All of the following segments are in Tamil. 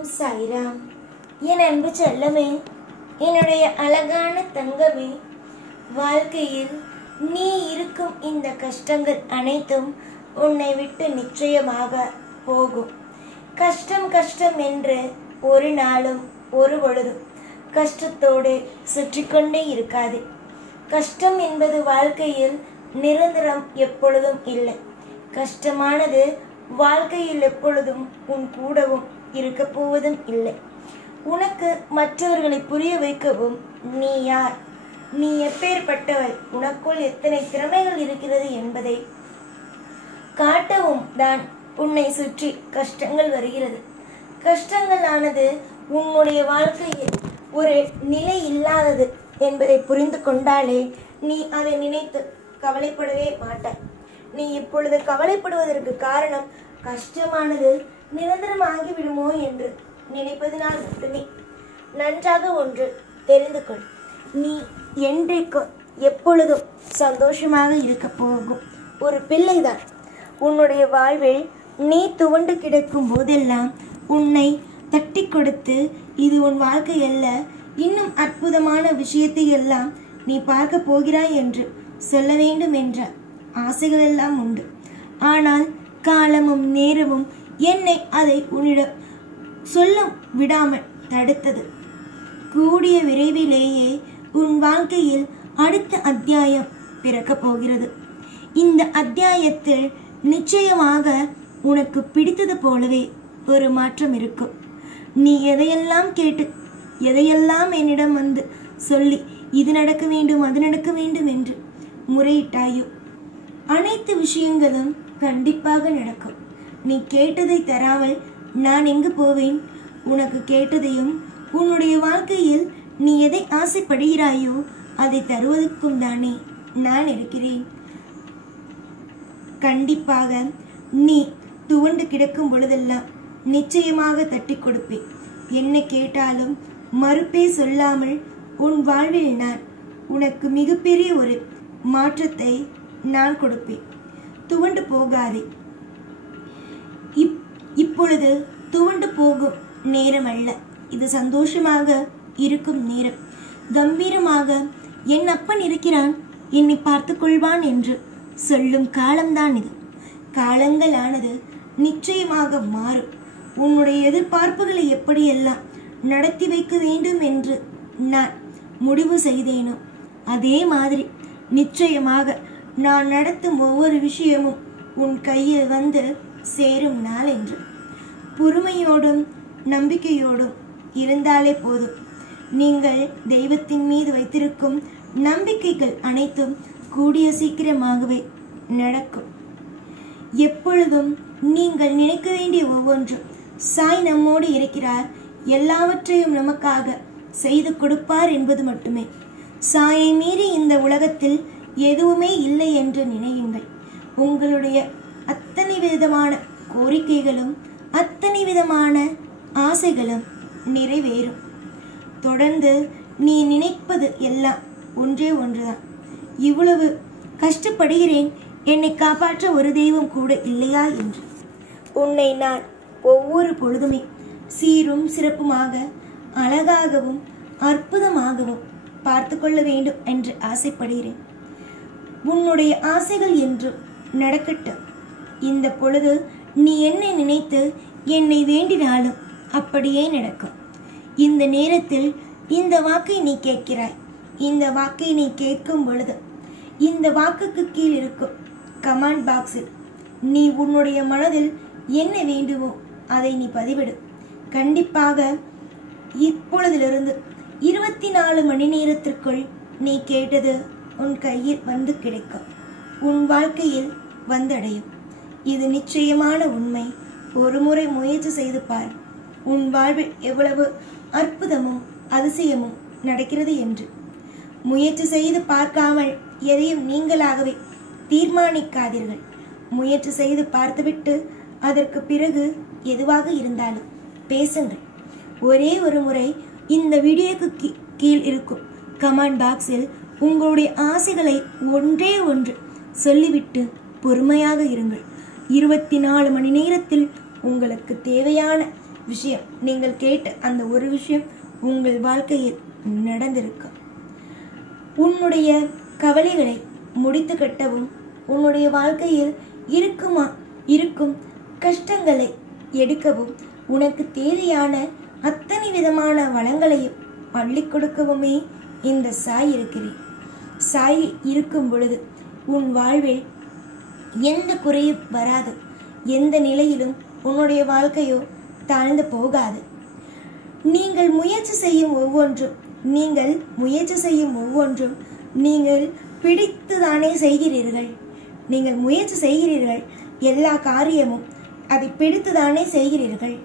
ஓம் சாய்ராம். என் அன்பு செல்லமே, என்னுடைய அழகான தங்கமே, வாழ்க்கையில் நீ இருக்கும் இந்த கஷ்டங்கள் அனைத்தும் உன்னை விட்டு நிச்சயமாக போகும். கஷ்டம் கஷ்டம் என்று ஒரு நாளும் ஒரு பொழுதும் கஷ்டத்தோடு சுற்றி கொண்டே இருக்காது. கஷ்டம் என்பது வாழ்க்கையில் நிரந்தரம் எப்பொழுதும் இல்லை. கஷ்டமானது வாழ்க்கையில் எப்பொழுதும் உன் கூடவும் இருக்க போவதும் இல்லை. உனக்கு மற்றவர்களை புரிய வைக்கவும் நீ யார், நீ எப்பேற்பட்டவள், உனக்குள் எத்தனை திறமைகள் இருக்கிறது என்பதை காட்டவும் தான் உன்னை சுற்றி கஷ்டங்கள் வருகிறது. கஷ்டங்கள் ஆனது உன்னுடைய வாழ்க்கையில் ஒரு நிலை இல்லாதது என்பதை புரிந்து கொண்டாலே நீ அதை நினைத்து கவலைப்படவே மாட்டாய். நீ இப்பொழுது கவலைப்படுவதற்கு காரணம் கஷ்டமானது நிரந்தரமாகி விடுமோ என்று நினைப்பதனால் மட்டுமே. நன்றாக ஒன்று தெரிந்து கொள், நீ என்றைக்கும் எப்பொழுதும் சந்தோஷமாக இருக்க போகும் ஒரு பிள்ளைதான். உன்னுடைய வாழ்வில் நீ துவண்டு கிடக்கும் போதெல்லாம் உன்னை தட்டி கொடுத்து இது உன் வாழ்க்கை அல்ல, இன்னும் அற்புதமான விஷயத்தை எல்லாம் நீ பார்க்க போகிறாய் என்று சொல்ல வேண்டும் என்ற ஆசைகள் எல்லாம் உண்டு. ஆனால் காலமும் நேரமும் என்னை அதை உன்னிடம் சொல்ல விடாமல் தடுத்தது. கூடிய விரைவிலேயே உன் வாழ்க்கையில் அடுத்த அத்தியாயம் பிறக்கப் போகிறது. இந்த அத்தியாயத்தில் நிச்சயமாக உனக்கு பிடித்தது போலவே ஒரு மாற்றம் இருக்கும். நீ எதையெல்லாம் கேட்டு எதையெல்லாம் என்னிடம் வந்து சொல்லி இது நடக்க வேண்டும் அது நடக்க வேண்டும் என்று முறையிட்டாயோ அனைத்து விஷயங்களும் கண்டிப்பாக நடக்கும். நீ கேட்டதை தராமல் நான் எங்கு போவேன்? உனக்கு கேட்டதையும் உன்னுடைய வாழ்க்கையில் நீ எதை ஆசைப்படுகிறாயோ அதை தருவதற்கும் தானே நான் இருக்கிறேன். கண்டிப்பாக நீ துவண்டு கிடக்கும் பொழுதெல்லாம் நிச்சயமாக தட்டி கொடுப்பேன். என்ன கேட்டாலும் மறுப்பே சொல்லாமல் உன் வாழ்வில் நான் உனக்கு மிகப்பெரிய ஒரு மாற்றத்தை நான் கொடுப்பேன். துவண்டு போகாதே. இப்பொழுது துவண்டு போகும் நேரம் அல்ல, இது சந்தோஷமாக இருக்கும் நேரம். கம்பீரமாக என் அப்பன் இருக்கிறான், என்னை பார்த்து கொள்வான் என்று சொல்லும் காலம்தான் இது. காலங்களானது நிச்சயமாக மாறும். உன்னுடைய எதிர்பார்ப்புகளை எப்படியெல்லாம் நடத்தி வைக்க வேண்டும் என்று நான் முடிவு செய்தேனோ அதே மாதிரி நிச்சயமாக நான் நடத்தும் ஒவ்வொரு விஷயமும் உன் கையில் வந்து சேரும் நாள் என்று பொறுமையோடும் நம்பிக்கையோடும் இருந்தாலே போதும். நீங்கள் தெய்வத்தின் மீது வைத்திருக்கும் நம்பிக்கைகள் அனைத்தும் கூடிய சீக்கிரமாகவே நடக்கும். எப்பொழுதும் நீங்கள் நினைக்க வேண்டிய ஒவ்வொன்றும் சாய் நம்மோடு இருக்கிறார், எல்லாவற்றையும் நமக்காக செய்து கொடுப்பார் என்பது மட்டுமே. சாயை மீறி இந்த உலகத்தில் எதுவுமே இல்லை என்று நினையுங்கள். உங்களுடைய அத்தனை விதமான கோரிக்கைகளும் அத்தனை விதமான ஆசைகளும் நிறைவேறும். தொடர்ந்து நீ நினைப்பது எல்லாம் ஒன்றே ஒன்றுதான், இவ்வளவு கஷ்டப்படுகிறேன், என்னை காப்பாற்ற ஒரு தெய்வம் கூட இல்லையா என்று. உன்னை நான் ஒவ்வொரு பொழுதுமே சீரும் சிறப்புமாக அழகாகவும் அற்புதமாகவும் பார்த்து கொள்ள வேண்டும் என்று ஆசைப்படுகிறேன். உன்னுடைய ஆசைகள் என்றும் நடக்கட்டும். இந்த பொழுது நீ என்னை நினைத்து என்னை வேண்டினாலும் அப்படியே நடக்கும். இந்த நேரத்தில் இந்த வாக்கை நீ கேட்கிறாய். இந்த வாக்கை நீ கேட்கும் பொழுது இந்த வாக்குக்கு கீழ் இருக்கும் கமெண்ட் பாக்ஸில் நீ உன்னுடைய மனதில் என்ன வேண்டுமோ அதை நீ பதிவிடு. கண்டிப்பாக இப்பொழுதிலிருந்து 24 மணி நேரத்திற்குள் நீ கேட்டது உன் கையில் வந்து கிடைக்கும், உன் வாழ்க்கையில் வந்தடையும். இது நிச்சயமான உண்மை. ஒரு முறை முயற்சி செய்து பார், உன் வாழ்வில் எவ்வளவு அற்புதமும் அதிசயமும் நடக்கிறது என்று. முயற்சி செய்து பார்க்காமல் எதையும் நீங்களாகவே தீர்மானிக்காதீர்கள். முயற்சி செய்து பார்த்துவிட்டு அதற்கு பிறகு எதுவாக இருந்தாலும் பேசுங்கள். ஒரே ஒரு முறை இந்த வீடியோக்கு கீழ் இருக்கும் கமெண்ட் பாக்ஸில் உங்களுடைய ஆசைகளை ஒன்றே ஒன்று சொல்லிவிட்டு பொறுமையாக இருங்கள். 24 மணி நேரத்தில் உங்களுக்கு தேவையான விஷயம், நீங்கள் கேட்ட அந்த ஒரு விஷயம் உங்கள் வாழ்க்கையில் நடந்திருக்கும். உன்னுடைய கவலைகளை முடித்து கட்டவும், உன்னுடைய வாழ்க்கையில் இருக்கும் கஷ்டங்களை எடுக்கவும், உனக்கு தேவையான அத்தனை விதமான வளங்களையும் அள்ளி கொடுக்கவுமே இந்த சாய் இருக்கிறேன். சாய் இருக்கும் பொழுது உன் வாழ்வில் எந்த குறையும் வராது. எந்த நிலையிலும் உன்னுடைய வாழ்க்கையோ தாழ்ந்து போகாது. நீங்கள் முயற்சி செய்யும் ஒவ்வொன்றும் நீங்கள் பிடித்துதானே செய்கிறீர்கள். நீங்கள் முயற்சி செய்கிறீர்கள், எல்லா காரியமும் அதை பிடித்துதானே செய்கிறீர்கள்.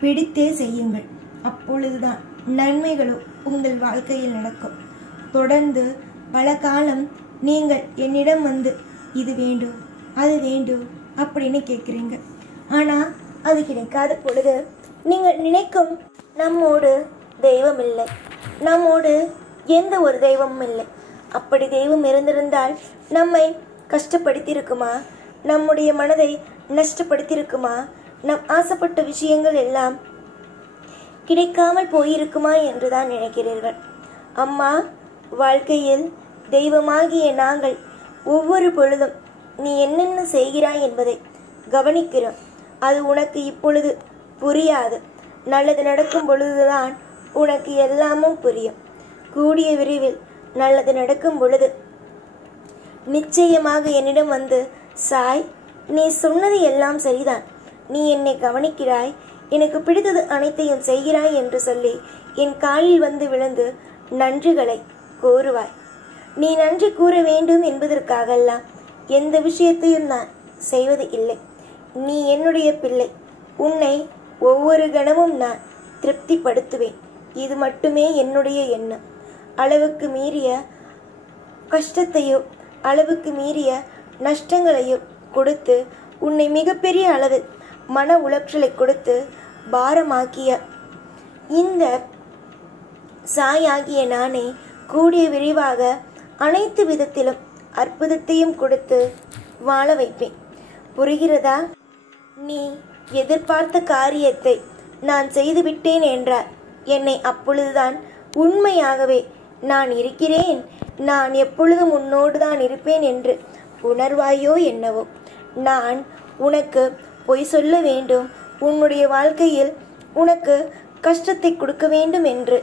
பிடித்தே செய்யுங்கள். அப்பொழுதுதான் நன்மைகளும் உங்கள் வாழ்க்கையில் நடக்கும். தொடர்ந்து பல காலம் நீங்கள் என்னிடம் வந்து இது வேண்டும் அது வேண்டும் அப்படின்னு கேட்குறீங்க. ஆனால் அது கிடைக்காத பொழுது நீங்கள் நினைக்கும் நம்மோடு தெய்வம் இல்லை, நம்மோடு எந்த ஒரு தெய்வமும் இல்லை. அப்படி தெய்வம் இருந்திருந்தால் நம்மை கஷ்டப்படுத்தியிருக்குமா? நம்முடைய மனதை நஷ்டப்படுத்தியிருக்குமா? நம் ஆசைப்பட்ட விஷயங்கள் எல்லாம் கிடைக்காமல் போயிருக்குமா என்றுதான் நினைக்கிறீர்கள். அம்மா, வாழ்க்கையில் தெய்வமாகிய நாங்கள் ஒவ்வொரு பொழுதும் நீ என்னென்ன செய்கிறாய் என்பதை கவனிக்கிறோம். அது உனக்கு இப்பொழுது புரியாது. நல்லது நடக்கும் பொழுதுதான் உனக்கு எல்லாமும் புரியும். கூடிய விரைவில் நல்லது நடக்கும் பொழுது நிச்சயமாக என்னிடம் வந்து, சாய், நீ சொன்னது எல்லாம் சரிதான், நீ என்னை கவனிக்கிறாய், எனக்கு பிடித்தது அனைத்தையும் செய்கிறாய் என்று சொல்லி என் காலில் வந்து விழுந்து நன்றிகளை கூறுவாய். நீ நன்றி கூற வேண்டும் என்பதற்காகலாம் எந்த விஷயத்தையும் நான் செய்வது இல்லை. நீ என்னுடைய பிள்ளை. உன்னை ஒவ்வொரு கணமும் நான் திருப்திப்படுத்துவேன். இது மட்டுமே என்னுடைய எண்ணம். அளவுக்கு மீறிய கஷ்டத்தையோ அளவுக்கு மீறிய நஷ்டங்களையோ கொடுத்து உன்னை மிகப்பெரிய அளவில் மன உளைச்சலை கொடுத்து பாரமாக்கிய இந்த சாயாகிய நானே கூடிய விரைவாக அனைத்து விதத்திலும் அற்புதத்தையும் கொடுத்து வாழ வைப்பேன். புரிகிறதா? நீ எதிர்பார்த்த காரியத்தை நான் செய்துவிட்டேன் என்றார். என்னை அப்பொழுதுதான் உண்மையாகவே நான் இருக்கிறேன், நான் எப்பொழுதும் உன்னோடு தான் இருப்பேன் என்று உணர்வாயோ என்னவோ. நான் உனக்கு பொய் சொல்ல வேண்டும், உன்னுடைய வாழ்க்கையில் உனக்கு கஷ்டத்தை கொடுக்க வேண்டும் என்று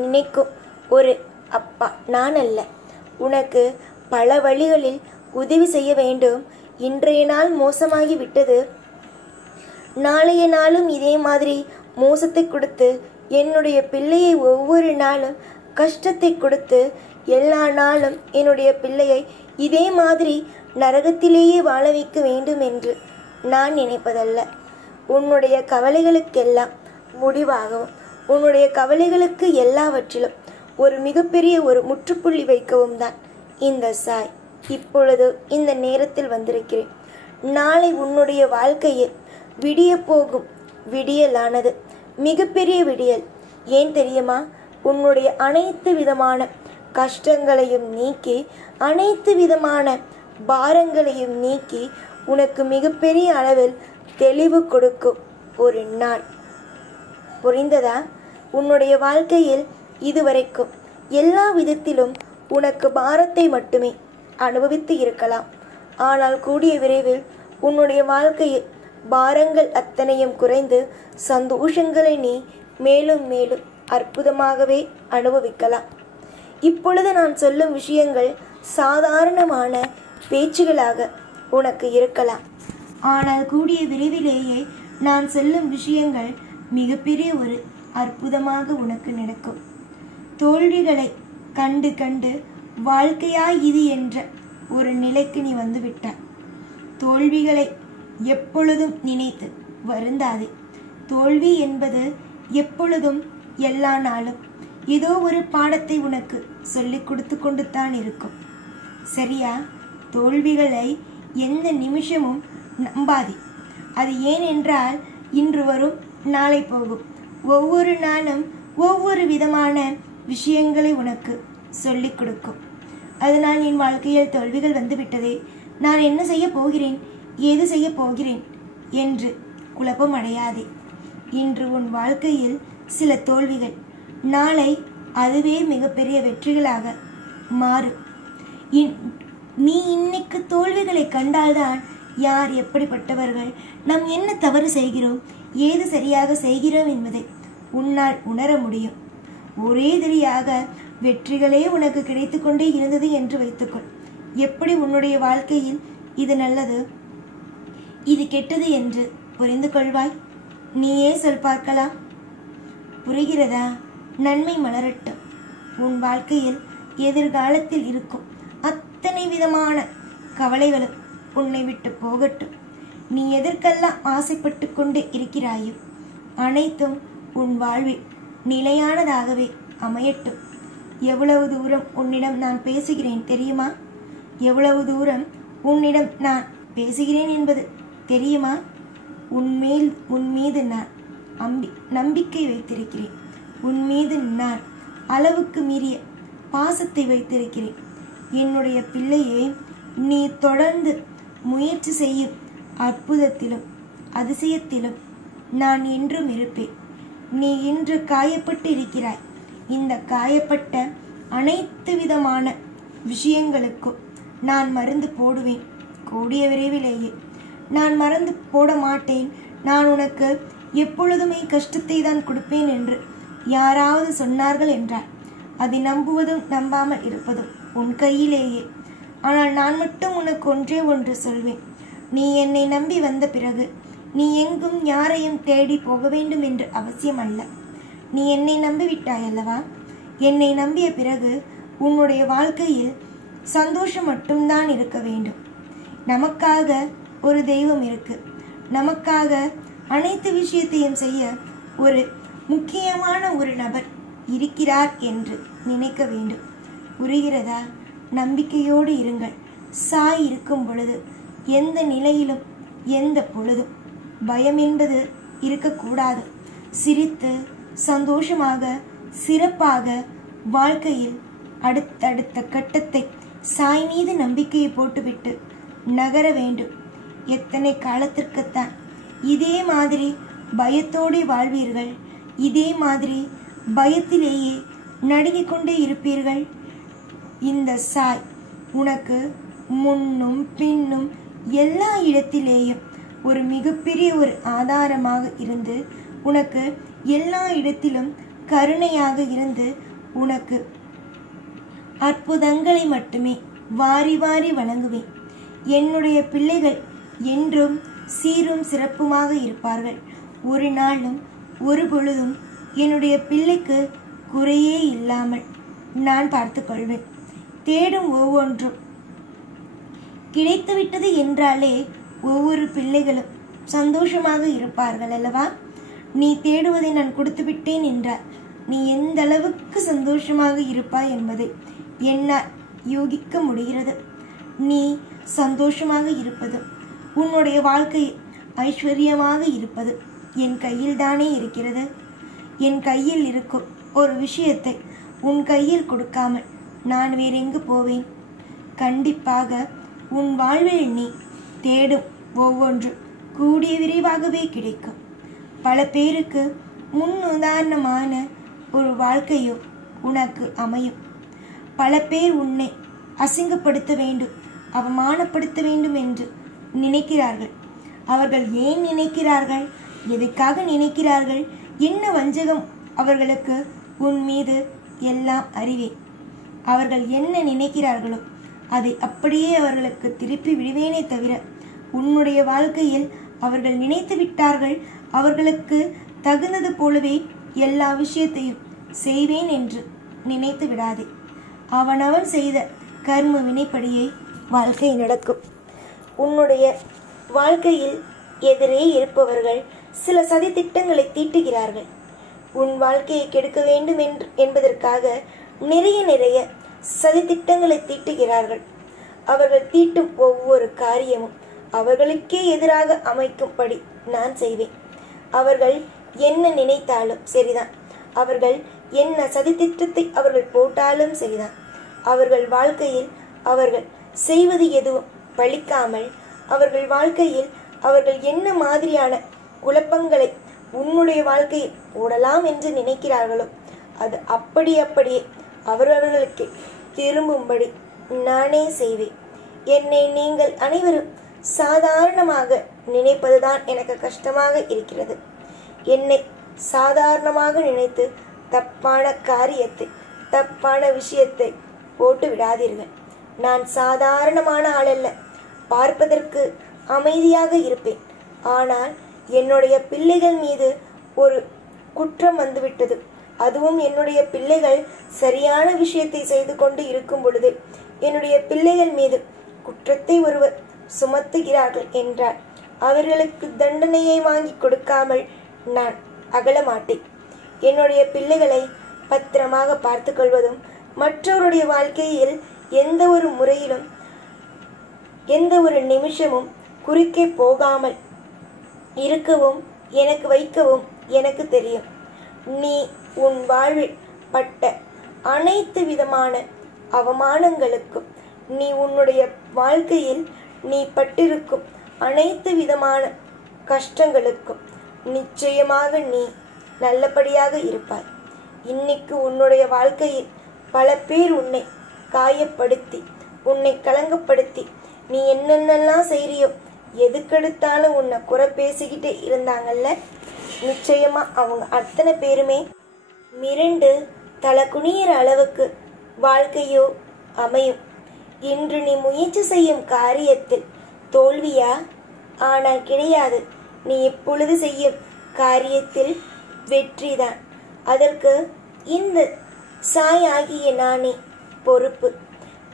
நினைக்கும் ஒரு அப்பா நான் அல்ல. உனக்கு பல வழிகளில் உதவி செய்ய வேண்டும். இன்றைய நாள் மோசமாகி விட்டது, நாளைய நாளும் இதே மாதிரி மோசத்தை கொடுத்து என்னுடைய பிள்ளையை ஒவ்வொரு நாளும் கஷ்டத்தை கொடுத்து எல்லா நாளும் என்னுடைய பிள்ளையை இதே மாதிரி நரகத்திலேயே வாழ வைக்க வேண்டும் என்று நான் நினைப்பதல்ல. உன்னுடைய கவலைகளுக்கெல்லாம் முடிவாகவும் உன்னுடைய கவலைகளுக்கு எல்லாவற்றிலும் ஒரு மிகப்பெரிய ஒரு முற்றுப்புள்ளி வைக்கவும் தான் இந்த சாய் இப்பொழுது இந்த நேரத்தில் வந்திருக்கிறேன். நாளை உன்னுடைய வாழ்க்கையில் விடிய போகும் விடியலானது மிகப்பெரிய விடியல். ஏன் தெரியுமா? உன்னுடைய அனைத்து விதமான கஷ்டங்களையும் நீக்கி அனைத்து விதமான பாரங்களையும் நீக்கி உனக்கு மிகப்பெரிய அளவில் தெளிவு கொடுக்கும் ஒரு நாள். புரிந்ததா? உன்னுடைய வாழ்க்கையில் இதுவரைக்கும் எல்லா விதத்திலும் உனக்கு பாரத்தை மட்டுமே அனுபவித்து இருக்கலாம். ஆனால் கூடிய விரைவில் உன்னுடைய வாழ்க்கையில் பாரங்கள் அத்தனையும் குறைந்து சந்தோஷங்களை நீ மேலும் மேலும் அற்புதமாகவே அனுபவிக்கலாம். இப்பொழுது நான் சொல்லும் விஷயங்கள் சாதாரணமான பேச்சுகளாக உனக்கு இருக்கலாம். ஆனால் கூடிய விரைவிலேயே நான் சொல்லும் விஷயங்கள் மிகப்பெரிய ஒரு அற்புதமாக உனக்கு நடக்கும். தோல்விகளை கண்டு கண்டு வாழ்க்கையாய் இது என்ற ஒரு நிலைக்கு நீ வந்து விட்டாய். தோல்விகளை எப்பொழுதும் நினைத்து வருந்தாதே. தோல்வி என்பது எப்பொழுதும் எல்லா நாளும் ஏதோ ஒரு பாடத்தை உனக்கு சொல்லிக் கொடுத்து கொண்டு தான் இருக்கும். சரியா? தோல்விகளை எந்த நிமிஷமும் நம்பாதே. அது ஏன் என்றால் இன்று வரும் நாளை போகும். ஒவ்வொரு நாளும் ஒவ்வொரு விதமான விஷயங்களை உனக்கு சொல்லிக் கொடுக்கும். அதனால் என் வாழ்க்கையில் தோல்விகள் வந்துவிட்டதே, நான் என்ன செய்ய போகிறேன், ஏது செய்ய போகிறேன் என்று குழப்பம் அடையாதே. இன்று உன் வாழ்க்கையில் சில தோல்விகள் நாளை அதுவே மிகப்பெரிய வெற்றிகளாக மாறும். நீ இன்னைக்கு தோல்விகளை கண்டால்தான் யார் எப்படிப்பட்டவர்கள், நாம் என்ன தவறு செய்கிறோம், ஏது சரியாக செய்கிறோம் என்பதை உன்னால் உணர முடியும். ஒரே தெரியாக வெற்றிகளே உனக்கு கிடைத்து கொண்டே இருந்தது என்று வைத்துக்கொள். எப்படி உன்னுடைய வாழ்க்கையில் இது நல்லது இது கெட்டது என்று புரிந்து கொள்வாய்? நீயே சொல் பார்க்கலாம். புரிகிறதா? நன்மை மலரட்டும். உன் வாழ்க்கையில் எதிர்காலத்தில் இருக்கும் அத்தனை விதமான கவலைகளும் உன்னை விட்டு போகட்டும். நீ எதற்கெல்லாம் ஆசைப்பட்டு கொண்டு இருக்கிறாயோ அனைத்தும் உன் வாழ்வில் நிலையானதாகவே அமையட்டும். எவ்வளவு தூரம் உன்னிடம் நான் பேசுகிறேன் தெரியுமா? எவ்வளவு தூரம் உன்னிடம் நான் பேசுகிறேன் என்பது தெரியுமா? உன் மீது நான் நம்பிக்கை வைத்திருக்கிறேன். உன் மீது நான் அளவுக்கு மீறிய பாசத்தை வைத்திருக்கிறேன். என்னுடைய பிள்ளையே, நீ தொடர்ந்து முயற்சி செய்யும் அற்புதத்திலும் அதிசயத்திலும் நான் என்றும் இருப்பேன். நீ இன்று காயப்பட்டு இருக்கிறாய். இந்த காயப்பட்ட அனைத்து விதமான விஷயங்களுக்கும் நான் மருந்து போடுவேன் கூடிய விரைவிலேயே. நான் மருந்து போட மாட்டேன், நான் உனக்கு எப்பொழுதுமே கஷ்டத்தை தான் கொடுப்பேன் என்று யாராவது சொன்னார்கள் என்றால் அதை நம்புவதும் நம்பாமல் இருப்பதும் உன் கையிலேயே. ஆனால் நான் மட்டும் உனக்கு ஒன்றே ஒன்று சொல்வேன். நீ என்னை நம்பி வந்த பிறகு நீ எங்கும் யாரையும் தேடி போக வேண்டும் என்று அவசியம் அல்ல. நீ என்னை நம்பிவிட்டாய் அல்லவா? என்னை நம்பிய பிறகு உன்னுடைய வாழ்க்கையில் சந்தோஷம் மட்டும்தான் இருக்க வேண்டும். நமக்காக ஒரு தெய்வம் இருக்கு. நமக்காக அனைத்து விஷயத்தையும் செய்ய ஒரு முக்கியமான ஒரு நபர் இருக்கிறார் என்று நினைக்க வேண்டும். புரிகிறதா? நம்பிக்கையோடு இருங்கள். சாய் இருக்கும் பொழுது எந்த நிலையிலும் எந்த பொழுதும் பயம் என்பது இருக்கக்கூடாது. சிரித்து சந்தோஷமாக சிறப்பாக வாழ்க்கையில் அடுத்தடுத்த கட்டத்தை சாய் மீது நம்பிக்கையை போட்டுவிட்டு நகர வேண்டும். எத்தனை காலத்திற்குத்தான் இதே மாதிரி பயத்தோடு வாழ்வீர்கள்? இதே மாதிரி பயத்திலேயே நடுங்கிக் கொண்டே இருப்பீர்கள்? இந்த சாய் உனக்கு முன்னும் பின்னும் எல்லா இடத்திலேயும் ஒரு மிகப்பெரிய ஒரு ஆதாரமாக இருந்து உனக்கு எல்லா இடத்திலும் கருணையாக இருந்து உனக்கு அற்புதங்களை மட்டுமே வாரி வாரி வழங்குவேன். என்னுடைய பிள்ளைகள் என்றும் சீரும் சிறப்புமாக இருப்பார்கள். ஒரு நாளும் ஒரு பொழுதும் என்னுடைய பிள்ளைக்கு குறையே இல்லாமல் நான் பார்த்து கொள்வேன். தேடும் ஒவ்வொன்றும் கிடைத்துவிட்டது என்றாலே ஒவ்வொரு பிள்ளைகளும் சந்தோஷமாக இருப்பார்கள் அல்லவா? நீ தேடுவதை நான் கொடுத்து விட்டேன் என்றால் நீ எந்த அளவுக்கு சந்தோஷமாக இருப்பாய் என்பதை என்னால் யூகிக்க முடிகிறது. நீ சந்தோஷமாக இருப்பது, உன்னுடைய வாழ்க்கை ஐஸ்வர்யமாக இருப்பது என் கையில் தானே இருக்கிறது. என் கையில் இருக்கும் ஒரு விஷயத்தை உன் கையில் கொடுக்காமல் நான் வேறெங்கு போவேன்? கண்டிப்பாக உன் வாழ்வில் நீ தேடும் ஒவ்வொன்றும் கூடிய விரைவாகவே கிடைக்கும். பல பேருக்கு முன் உதாரணமான ஒரு வாழ்க்கையோ உனக்கு அமையும். பல பேர் உன்னை அசிங்கப்படுத்த வேண்டும், அவமானப்படுத்த வேண்டும் என்று நினைக்கிறார்கள். அவர்கள் ஏன் நினைக்கிறார்கள்? எதுக்காக நினைக்கிறார்கள்? என்ன வஞ்சகம் அவர்களுக்கு உன் மீது? எல்லாம் அறிவேன். அவர்கள் என்ன நினைக்கிறார்களோ அதை அப்படியே அவர்களுக்கு திருப்பி விடுவேனே தவிர உன்னுடைய வாழ்க்கையில் அவர்கள் நினைத்து விட்டார்கள், அவர்களுக்கு தகுந்தது போலவே எல்லா விஷயத்தையும் செய்வேன் என்று நினைத்து விடாதே. அவனவன் செய்த கர்ம வினைப்படியே வாழ்க்கை நடக்கும். உன்னுடைய வாழ்க்கையில் எதிரே இருப்பவர்கள் சில சதி திட்டங்களை தீட்டுகிறார்கள். உன் வாழ்க்கையை கெடுக்க வேண்டும் என்பதற்காக நிறைய சதி திட்டங்களை தீட்டுகிறார்கள். அவர்கள் தீட்டும் ஒவ்வொரு காரியமும் அவர்களுக்கே எதிராக அமைக்கும்படி நான் செய்வேன். அவர்கள் என்ன நினைத்தாலும் சரிதான், அவர்கள் என்ன சதி திட்டத்தை அவர்கள் போட்டாலும் சரிதான், அவர்கள் வாழ்க்கையில் அவர்கள் செய்வது எதுவும் பலிக்காமல், அவர்கள் வாழ்க்கையில் அவர்கள் என்ன மாதிரியான குழப்பங்களை உன்னுடைய வாழ்க்கையில் போடலாம் என்று நினைக்கிறார்களோ அது அப்படியே அவரவர்களுக்கு திரும்பும்படி நானே செய்வேன். என்னை நீங்கள் அனைவரும் சாதாரணமாக நினைப்பதுதான் எனக்கு கஷ்டமாக இருக்கிறது. என்னை சாதாரணமாக நினைத்து தப்பான காரியத்தை, தப்பான விஷயத்தை போட்டு விடாதீர்கள். நான் சாதாரணமான ஆளல்ல. பார்ப்பதற்கு அமைதியாக இருப்பேன். ஆனால் என்னுடைய பிள்ளைகள் மீது ஒரு குற்றம் வந்துவிட்டது. அதுவும் என்னுடைய பிள்ளைகள் சரியான விஷயத்தை செய்து கொண்டு இருக்கும் பொழுது என்னுடைய பிள்ளைகள் மீது குற்றத்தை ஒருவர் சுமத்துகிறார்கள் என்றால் அவர்களுக்கு தண்டனையை வாங்கி கொடுக்காமல் நான் அகல மாட்டேன். என்னுடைய பிள்ளைகளை பத்திரமாக பார்த்து கொள்வதும் மற்றவருடைய வாழ்க்கையில் எந்த ஒரு முறையிலும் எந்த ஒரு நிமிஷமும் குறுக்கே போகாமல் இருக்கவும் எனக்கு வைக்கவும் எனக்கு தெரியும். நீ உன் வாழ்வில் பட்ட அனைத்து விதமான அவமானங்களுக்கும், நீ உன்னுடைய வாழ்க்கையில் நீ பட்டிருக்கும் அனைத்து விதமான கஷ்டங்களுக்கும் நிச்சயமாக நீ நல்லபடியாக இருப்பாய். இன்னைக்கு உன்னுடைய வாழ்க்கையில் பல பேர் உன்னை காயப்படுத்தி, உன்னை கலங்கப்படுத்தி, நீ என்னென்னலாம் செய்றியோ, எதுக்கெடுத்தாலும் உன்னை குறை பேசிக்கிட்டே இருந்தாங்கல்ல, நிச்சயமா அவங்க அத்தனை பேருமே மிரண்டு தலை குனியிற அளவுக்கு வாழ்க்கையோ அமையும். இன்று நீ முயற்சி செய்யும் காரியத்தில் தோல்வியா? ஆனால் கிடையாது. நீ இப்பொழுது செய்யும் காரியத்தில் வெற்றிதான். அதற்கு இந்த சாய் ஆகிய நானே பொறுப்பு.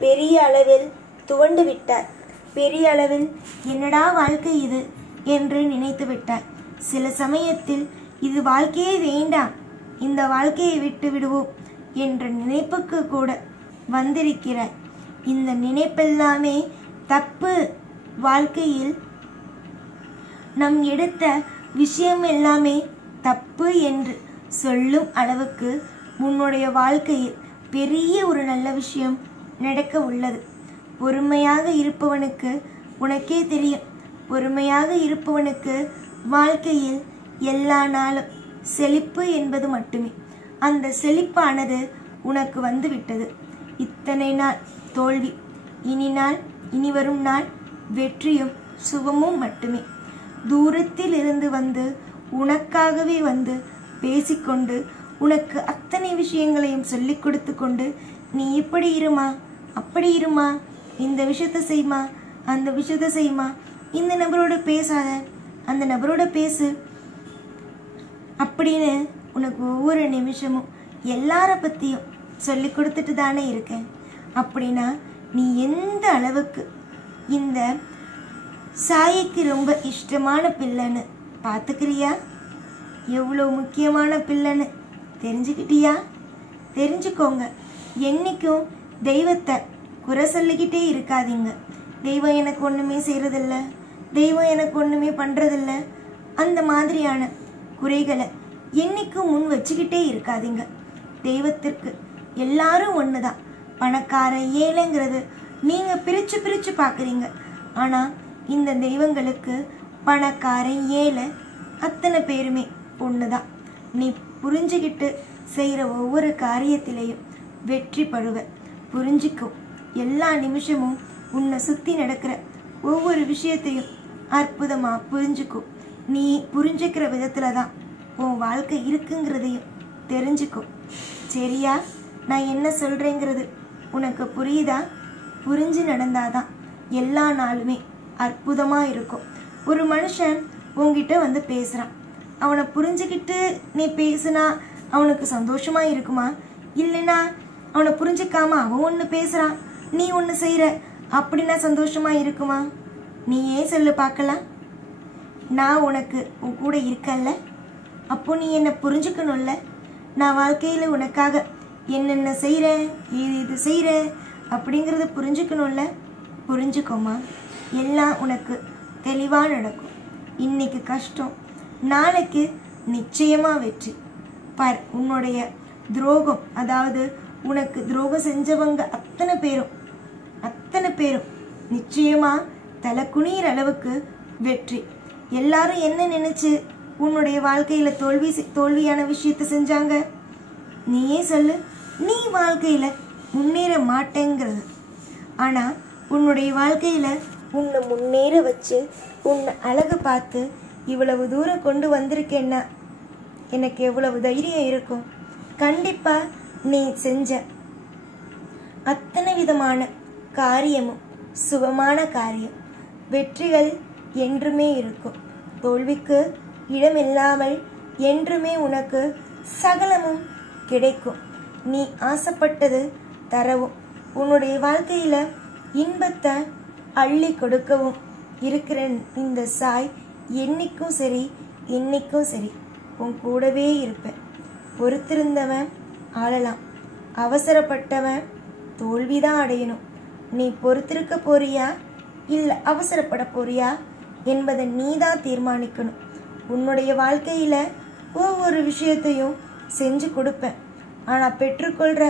பெரிய அளவில் துவண்டு விட்டார். பெரிய அளவில் என்னடா வாழ்க்கை இது என்று நினைத்து விட்டார். சில சமயத்தில் இது வாழ்க்கையே வேண்டாம், இந்த வாழ்க்கையை விட்டு விடுவோம் என்ற நினைப்புக்கு கூட வந்திருக்கிறார். இந்த நினைப்பெல்லாமே தப்பு. வாழ்க்கையில் நம் எடுத்த விஷயம் எல்லாமே தப்பு என்று சொல்லும் அளவுக்கு உன்னுடைய வாழ்க்கையில் பெரிய ஒரு நல்ல விஷயம் நடக்க உள்ளது. பொறுமையாக இருப்பவனுக்கு உனக்கே தெரியும். பொறுமையாக இருப்பவனுக்கு வாழ்க்கையில் எல்லா நாளும் செழிப்பு என்பது மட்டுமே. அந்த செழிப்பானது உனக்கு வந்து விட்டது. இத்தனை நாள் தோல்வி, இனி வரும் நாள் வெற்றியும் சுகமும் மட்டுமே. தூரத்தில் இருந்து வந்து உனக்காகவே வந்து பேசிக்கொண்டு உனக்கு அத்தனை விஷயங்களையும் சொல்லிக் கொடுத்து கொண்டு, நீ இப்படி இருமா, அப்படி இருமா, இந்த விஷயத்த செய்யுமா, அந்த விஷயத்த செய்யுமா, இந்த நபரோட பேசாத, அந்த நபரோட பேசு அப்படின்னு உனக்கு ஒவ்வொரு நிமிஷமும் எல்லார பற்றியும் சொல்லி கொடுத்துட்டு தானே இருக்கேன். அப்படின்னா நீ எந்த அளவுக்கு இந்த சாய்க்கு ரொம்ப இஷ்டமான பிள்ளைன்னு பார்த்துக்கிறியா? எவ்வளோ முக்கியமான பிள்ளைன்னு தெரிஞ்சுக்கிட்டியா? தெரிஞ்சுக்கோங்க. என்றைக்கும் தெய்வத்தை குறை சொல்லிக்கிட்டே இருக்காதீங்க. தெய்வம் எனக்கு ஒன்றுமே செய்கிறதில்ல, தெய்வம் எனக்கு ஒன்றுமே பண்ணுறதில்ல, அந்த மாதிரியான குறைகளை என்றைக்கும் முன் வச்சுக்கிட்டே இருக்காதீங்க. தெய்வத்திற்கு எல்லாரும் ஒன்று தான். பணக்காரன் ஏழைங்கிறது நீங்கள் பிரித்து பிரித்து பார்க்குறீங்க. ஆனால் இந்த தெய்வங்களுக்கு பணக்காரன் ஏழை அத்தனை பேருமே ஒன்று தான். நீ புரிஞ்சுக்கிட்டு செய்கிற ஒவ்வொரு காரியத்திலையும் வெற்றி படுவ. புரிஞ்சிக்கும். எல்லா நிமிஷமும் உன்னை சுற்றி நடக்கிற ஒவ்வொரு விஷயத்தையும் அற்புதமாக புரிஞ்சுக்கும். நீ புரிஞ்சுக்கிற விதத்தில் தான் உன் வாழ்க்கை இருக்குங்கிறதையும் தெரிஞ்சுக்கும். சரியா? நான் என்ன சொல்கிறேங்கிறது உனக்கு புரியுதா? புரிஞ்சு நடந்தாதான் எல்லா நாளுமே அற்புதமாக இருக்கும். ஒரு மனுஷன் உங்ககிட்ட வந்து பேசுகிறான். அவனை புரிஞ்சுக்கிட்டு நீ பேசுனா அவனுக்கு சந்தோஷமாக இருக்குமா? இல்லைன்னா அவனை புரிஞ்சிக்காம அவன் ஒன்று பேசுகிறான், நீ ஒன்று செய்கிற, அப்படின்னா சந்தோஷமாக இருக்குமா? நீ ஏன் சொல்லு பார்க்கலாம். நான் உனக்கு உன் கூட இருக்கல்ல, அப்போ நீ என்னை புரிஞ்சுக்கணும்ல. நான் வாழ்க்கையில் உனக்காக என்னென்ன செய்கிறேன், இது செய்கிறேன் அப்படிங்கிறத புரிஞ்சுக்கணும்ல. புரிஞ்சுக்கோமா. எல்லாம் உனக்கு தெளிவாக நடக்கும். இன்னைக்கு கஷ்டம், நாளைக்கு நிச்சயமாக வெற்றி. பார், உன்னுடைய துரோகம், அதாவது உனக்கு துரோகம் செஞ்சவங்க அத்தனை பேரும் நிச்சயமாக தலை குனிகிற அளவுக்கு வெற்றி. எல்லாரும் என்ன நினச்சி உன்னுடைய வாழ்க்கையில தோல்வியான விஷயத்த செஞ்சாங்க? நீயே சொல்லு. நீ வாழ்க்கையில முன்னேற மாட்டேங்கிறது. ஆனா உன்னுடைய வாழ்க்கையில உன்னை முன்னேற வச்சு உன்னை அழகு பார்த்து இவ்வளவு தூரம் கொண்டு வந்திருக்கேன்னா எனக்கு எவ்வளவு தைரியம் இருக்கும். கண்டிப்பா நீ செஞ்ச அத்தனை விதமான காரியமும் சுபமான காரியம். வெற்றிகள் என்றுமே இருக்கும். தோல்விக்கு இடமில்லாமல் என்றுமே உனக்கு சகலமும் கிடைக்கும். நீ ஆசைப்பட்டது தரவும் உன்னுடைய வாழ்க்கையில இன்பத்தை அள்ளி கொடுக்கவும் இருக்கிற இந்த சாய் என்னைக்கும் சரி இன்னைக்கும் சரி உன் கூடவே இருப்பேன். பொறுத்திருந்தவன் ஆளலாம், அவசரப்பட்டவன் தோல்விதான் அடையணும். நீ பொறுத்திருக்க போறியா இல்லை அவசரப்பட போறியா என்பதை நீதான் தீர்மானிக்கணும். உன்னுடைய வாழ்க்கையில ஒவ்வொரு விஷயத்தையும் செஞ்சு கொடுப்பேன். ஆனா பெற்றுக்கொள்ற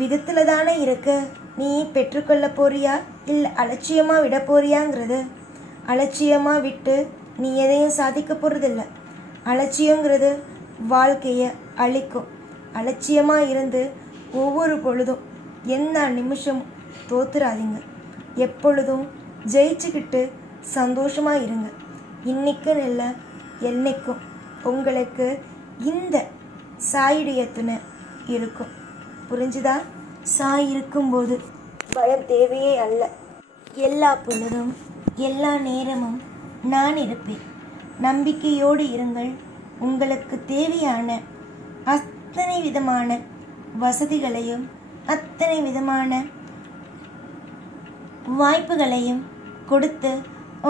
விதத்துல தானே இருக்கு. நீ பெற்றுக்கொள்ள போறியா இல்லை அலட்சியமா விட போறியாங்கிறது. அலட்சியமா விட்டு நீ எதையும் சாதிக்க போறதில்லை. அலட்சியங்கிறது வாழ்க்கைய அழிக்கும். அலட்சியமா இருந்து ஒவ்வொரு பொழுதும் எந்த நிமிஷமும் தோத்துறாதீங்க. எப்பொழுதும் ஜெயிச்சுக்கிட்டு சந்தோஷமா இருங்க. இன்னைக்கும் இல்லை என்னைக்கும் உங்களுக்கு இந்த சாயுடைய துணை இருக்கும். புரிஞ்சுதா? சாய் இருக்கும்போது பயம் தேவையே அல்ல. எல்லா பொழுதும் எல்லா நேரமும் நான் இருப்பேன். நம்பிக்கையோடு இருங்கள். உங்களுக்கு தேவையான அத்தனை விதமான வசதிகளையும் அத்தனை விதமான வாய்ப்புகளையும் கொடுத்து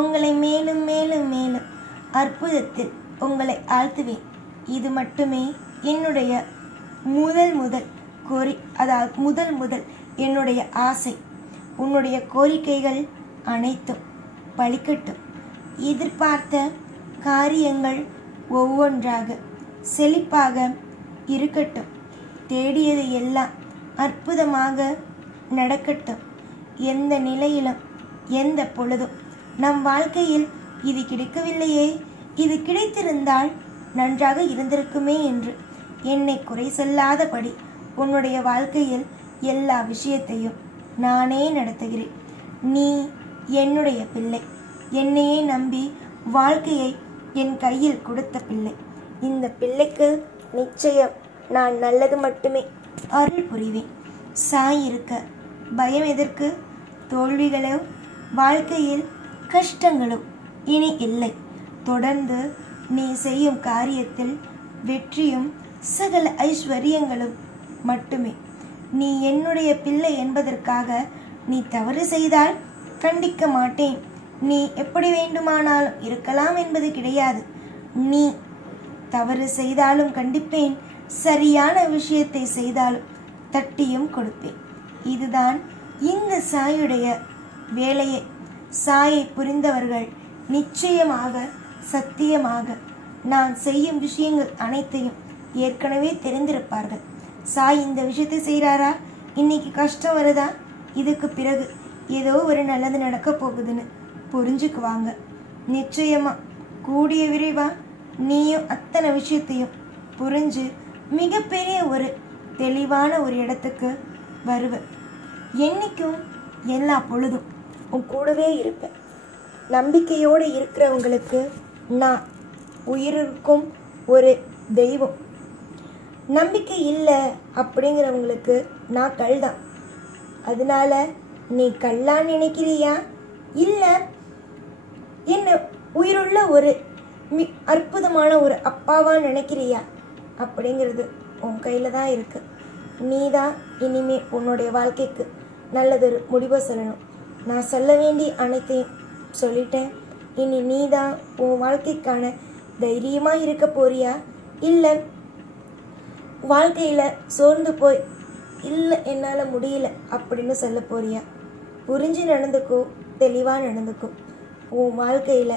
உங்களை மேலும் மேலும் மேலும் அற்புதத்தில் உங்களை ஆழ்த்துவேன். இது மட்டுமே என்னுடைய முதல் என்னுடைய ஆசை. உன்னுடைய கோரிக்கைகள் அனைத்தும் பலிக்கட்டும். எதிர்பார்த்த காரியங்கள் ஒவ்வொன்றாக செழிப்பாக இருக்கட்டும். தேடியது எல்லாம் அற்புதமாக நடக்கட்டும். எந்த நிலையிலும் எந்த பொழுதும் நம் வாழ்க்கையில் இது கிடைக்கவில்லையே, இது கிடைத்திருந்தால் நன்றாக இருந்திருக்குமே என்று என்னை குறை சொல்லாதபடி உன்னுடைய வாழ்க்கையில் எல்லா விஷயத்தையும் நானே நடத்துகிறேன். நீ என்னுடைய பிள்ளை. என்னையே நம்பி வாழ்க்கையை என் கையில் கொடுத்த பிள்ளை. இந்த பிள்ளைக்கு நிச்சயம் நான் நல்லது மட்டுமே அருள் புரிவேன். சாய் இருக்க பயம் எதற்கு? தோல்விகளும் வாழ்க்கையில் கஷ்டங்களும் இனி இல்லை. தொடர்ந்து நீ செய்யும் காரியத்தில் வெற்றியும் சகல ஐஸ்வர்யங்களும் மட்டுமே. நீ என்னுடைய பிள்ளை என்பதற்காக நீ தவறு செய்தால் கண்டிக்க மாட்டேன். நீ எப்படி வேண்டுமானாலும் இருக்கலாம் என்பது கிடையாது. நீ தவறு செய்தாலும் கண்டிப்பேன். சரியான விஷயத்தை செய்தாலும் தட்டியும் கொடுப்பேன். இதுதான் இந்த சாயுடைய வேலையை. சாயை புரிந்தவர்கள் நிச்சயமாக சத்தியமாக நான் செய்யும் விஷயங்கள் அனைத்தையும் ஏற்கனவே தெரிந்திருப்பார்கள். சாய் இந்த விஷயத்தை செய்கிறாரா, இன்னைக்கு கஷ்டம் வருதா, இதுக்கு பிறகு ஏதோ ஒரு நல்லது நடக்க போகுதுன்னு புரிஞ்சுக்குவாங்க. நிச்சயமா கூடிய விரைவா நீயும் அத்தனை விஷயத்தையும் புரிஞ்சு மிகப்பெரிய ஒரு தெளிவான ஒரு இடத்துக்கு வருவ. என்னைக்கும் எல்லா பொழுதும் உன் கூடவே இருப்பேன். நம்பிக்கையோடு இருக்கிறவங்களுக்கு நான் உயிருக்கும் ஒரு தெய்வம். நம்பிக்கை இல்லை அப்படிங்கிறவங்களுக்கு நான் கல் தான். அதனால நீ கல்லா நினைக்கிறியா இல்லை என்ன உயிருள்ள ஒரு அற்புதமான ஒரு அப்பாவா நினைக்கிறியா அப்படிங்கிறது உன் கையில் தான் இருக்கு. நீ தான் இனிமே உன்னுடைய வாழ்க்கைக்கு நல்லதொரு முடிவை சொல்லணும். நான் சொல்ல வேண்டிய அனைத்தையும் சொல்லிட்டேன். இனி நீ தான் உன் வாழ்க்கைக்கான தைரியமாக இருக்க போறியா இல்லை வாழ்க்கையில் சோர்ந்து போய் இல்லை என்னால் முடியல அப்படின்னு சொல்ல போறியா? புரிஞ்சு நடந்துக்கோ, தெளிவாக நடந்துக்கோ. உன் வாழ்க்கையில்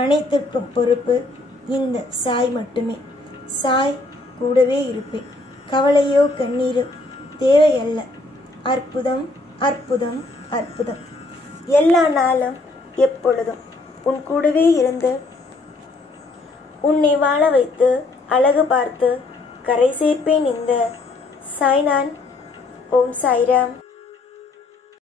அனைத்துக்கும் பொறுப்பு இந்த சாய் மட்டுமே. சாய் கூடவே இருப்பேன். கவலையோ கண்ணீரோ தேவையல்ல. அற்புதம் அற்புதம் அற்புதம். எல்லா நாளும் எப்பொழுதும் உன் கூடவே இருந்து உன்னை வாழ வைத்து அழகு பார்த்து கரை சேர்ப்பேன் இந்த சாய்நான். ஓம் சாய்ராம்.